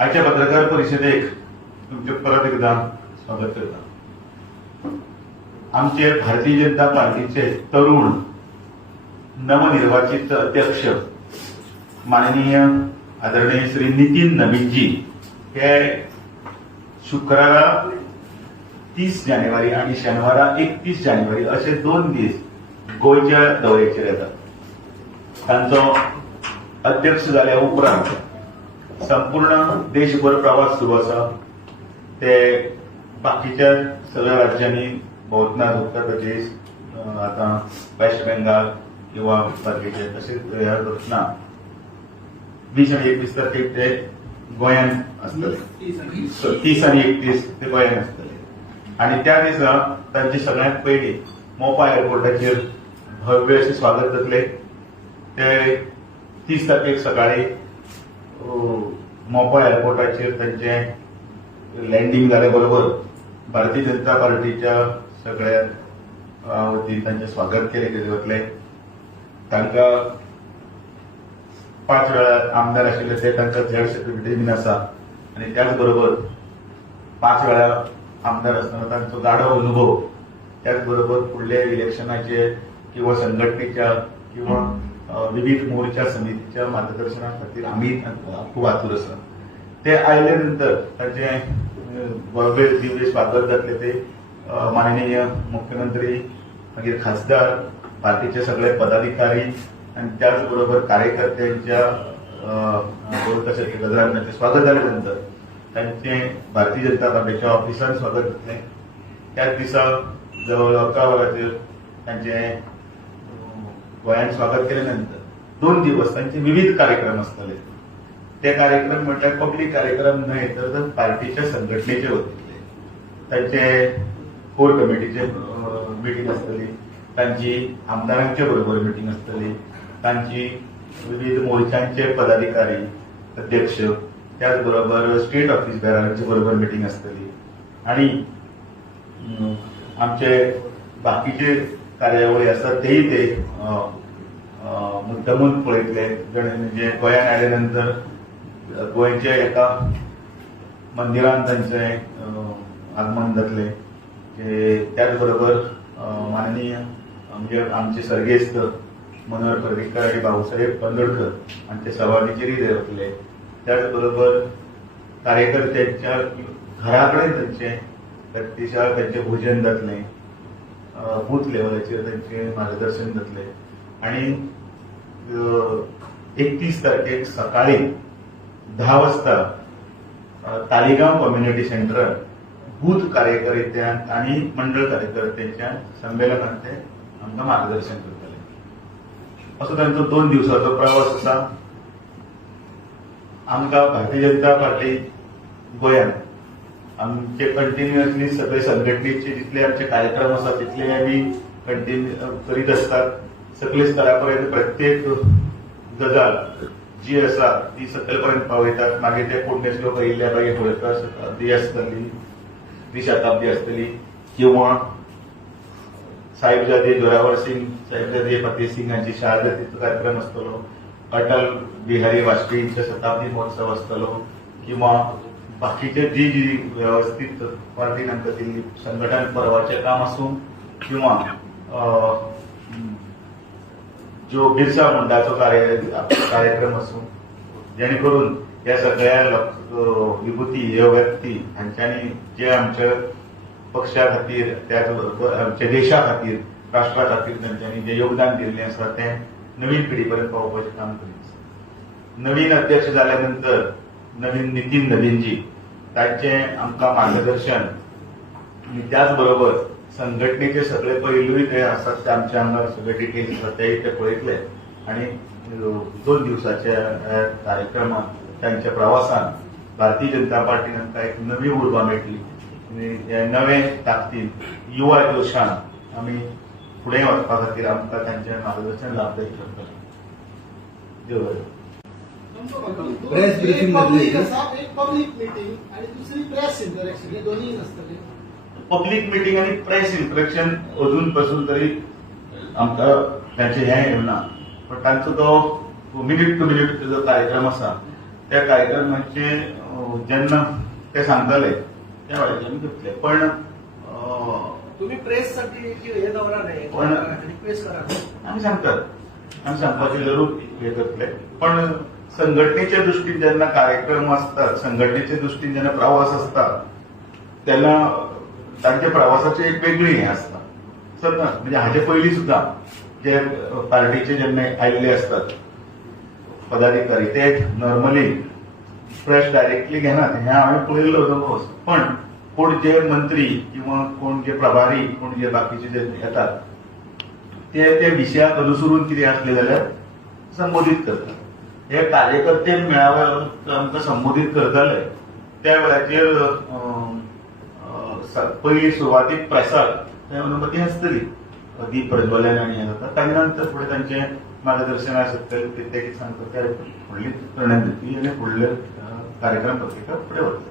आजच्या पत्रकार परिषदेक तुमचे परत एकदा स्वागत करता। आमचे भारतीय जनता पार्टीचे तरुण नवनिर्वाचित अध्यक्ष माननीय आदरणीय श्री नितीन नवीनजी हे शुक्रारा 30 जानेवारी आणि शनिवारा 31 जानेवारी असे 2 दीस गोयच्या दौऱ्याचेर येतात। तांचो अध्यक्ष जाल्या उपरांत संपूर्ण देशभर प्रवास सुरू असा। ते बाकीच्या सगळ्या राज्यांनी भोंवतनात उत्तर प्रदेश आता वेस्ट बेंगाल किंवा बाकीचे तसेच ह्या करतना 20 आणि 21 तारखेक ते गोंयांत आसतले। 30 आणि 31 ते गोंयांत आसतले आणि त्या दिसा तांचे सगळ्यात पयलीं मोपा एअरपोर्टाचेर भव्य असे स्वागत जातले। ते 30 तारखेक सकाळी मोपा एअरपोर्टाचेर तांचे लँडिंग जाले बरोबर भारतीय जनता पार्टीच्या सगळ्या वतीन तांचे स्वागत केले वतले। तांकां 5 वेळा आमदार आशिल्ले ते तांकां झेड सेक्रेटरी बीन आसा आणि त्याच बरोबर 5 वेळा आमदार आसतना तांचो गाढव अनुभव, त्याच बरोबर फुडले इलेक्शनाचे किंवा संघटनेच्या किंवा विविध मोर्चा समितीच्या मार्गदर्शना खातीर आम्ही खूप आतुर आसा। ते आयले नंतर तांचे भव्य दिव्य स्वागत जातले ते माननीय मुख्यमंत्री मागीर खासदार पार्टीचे सगळे पदाधिकारी आणि त्याच बरोबर कार्यकर्त्यांच्या गजरान तांचे स्वागत जाले नंतर तांचे भारतीय जनता पार्टीच्या ऑफिसान स्वागत जातले। त्याच दिसा जवळ 11 वरांचेर तांचे गोंयांत स्वागत केले नंतर 2 दिवस तांचे विविध कार्यक्रम आसतले। ते कार्यक्रम म्हटल्यार पब्लीक कार्यक्रम न्हय तर पार्टीच्या संघटनेचे वतले। तांचे कोर कमिटीचे मिटींग आसतली, तांची आमदारांचे बरोबर मिटींग आसतली, तांची विविध मोर्चांचे पदाधिकारी अध्यक्ष त्याच बरोबर स्टेट ऑफिस बेरारांचे बरोबर मिटींग आसतली आणि आमचे बाकीचे कार्यावळी आसात तेही ते मुद्दमून पळयतले। म्हणजे गोंयांत आयले नंतर गोंयच्या एका मंदिरांत तांचे आगमन जातले। त्याच बरोबर माननीय म्हणजे आमचे सर्गेस्त मनोहर पर्रीकर आणि भाऊसाहेब बांदोडकर हांचे सवारीचेरय जातले। त्याच बरोबर कार्यकर्त्यांच्या घरा कडेन तांचे प्रत्यक्षात तांचे भोजन जातले, बूथ लेवलाचेर तांचे मार्गदर्शन जातले आणि 31 तारखेक सकाळी 10 वाजता तालिगांव कम्युनिटी सेंटर बूथ कार्यकर्त्यां आणि मंडळ कार्यकर्त्यांच्या संमेलनात ते आमकां मार्गदर्शन करतले। असो तांचो 2 दिवसाचो प्रवास आसा। आमकां भारतीय जनता पार्टी गोंयांत आमचे कंटिन्युअसली सगळे संघटनेचे जितले आमचे कार्यक्रम आसा तितले आमी कंटिन्यू करीत आसतात। सकले स्तरापर्यंत प्रत्येक गजाल जी आसा ती सकल पर्यंत पावयतात। मागीर ते पुण्यश्लोक अहिल्याबाई होळकर शताब्दी आसतली, त्रिशताब्दी आसतली किंवा साहिबजादे जोरावर सिंग साहिबजादे फतेह सिंग हांची शहादतीचो कार्यक्रम आसतलो, अटल बिहारी वाजपेयींचो शताब्दी महोत्सव आसतलो किंवा बाकीचे जी व्यवस्थित पार्टीन आमकां दिल्ली संघटन पर्वाचें काम आसूं किंवा जो बिरसा मुंडाचो कार्यक्रम आसूं, जेणे करून ह्या सगळ्या विभूती ह्यो व्यक्ती हांच्यांनी जे आमच्या पक्षा खातीर त्याच बरोबर आमच्या देशा खातीर राष्ट्रा खातीर तांच्यांनी जे योगदान दिल्लें आसा तें नवीन पिढी पर्यंत पावोवपाचें काम करीत आसा। नवीन अध्यक्ष जाल्या नंतर नवीन नितीन नवीनजी तांचें आमकां मार्गदर्शन आनी त्याच बरोबर संघटनेचे सगळे पैलूय ते आसात ते आमच्या हांगा सगळे डिटेल्स आसात तेय ते पळयतले आणि 2 दिवसाच्या कार्यक्रमात त्यांच्या प्रवासान भारतीय जनता पार्टीन आमकां एक नवी उर्बा मेळटली आनी हे नवे ताकदीन युवा जोशान आमी फुडें वचपा खातीर आमकां तांचें मार्गदर्शन लाभदायक ठरतलें। देव बरें। प्रेस ब्रीफिंग एक पब्लिक मीटिंग आणि दुसरी प्रेस इंटरॅक्शन हे दोन्ही नसतले। पब्लिक मीटिंग आणि प्रेस इंटरॅक्शन अजून पासून तरी आमकां तांचे हें येवना, पण तांचो तो मिनिट टू मिनिट जो कार्यक्रम आसा त्या कार्यक्रमाचे जेन्ना ते सांगताले त्या वेळाचेर आमी घेतले. पण तुम्ही प्रेससाठी हे दवरा नाही पण- रिक्वेस्ट करा. आमी सांगतात, आमी सांगपाचे जरूर हे करतले. पण संघटनेच्या दृष्टीन जेन्ना कार्यक्रम असतात, संघटनेच्या दृष्टीन जेन्ना प्रवास असता तेन्ना तांच्या प्रवासाची एक वेगळी हे असता. सतत म्हणजे हाचे पयलीं सुद्धा जे पार्टीचे जेन्ना आयिल्ले असतात पदाधिकारी ते नॉर्मली प्रेस डायरेक्टली घेनात. हे हांवें पळयल्लो अनुभव. पण कोण जे मंत्री किंवा कोण जे प्रभारी कोण जे बाकीचे जे येतात ते विशयाक अनुसरून कितें असले जाल्यार संबोधीत करतात. हे कार्यकर्ते मेळाव्याक आमकां संबोधीत करताले त्या वेळाचेर पयली सुरवातीक प्रेसाक ते अनुमती आसतली दीप प्रज्वलन आनी हें जाता. ताजे नंतर फुडें तांचे मार्गदर्शन आसतलें ते कितें सांगता ते फुडली रणनीती आनी फुडले कार्यक्रम पत्रिका फुडें वतले.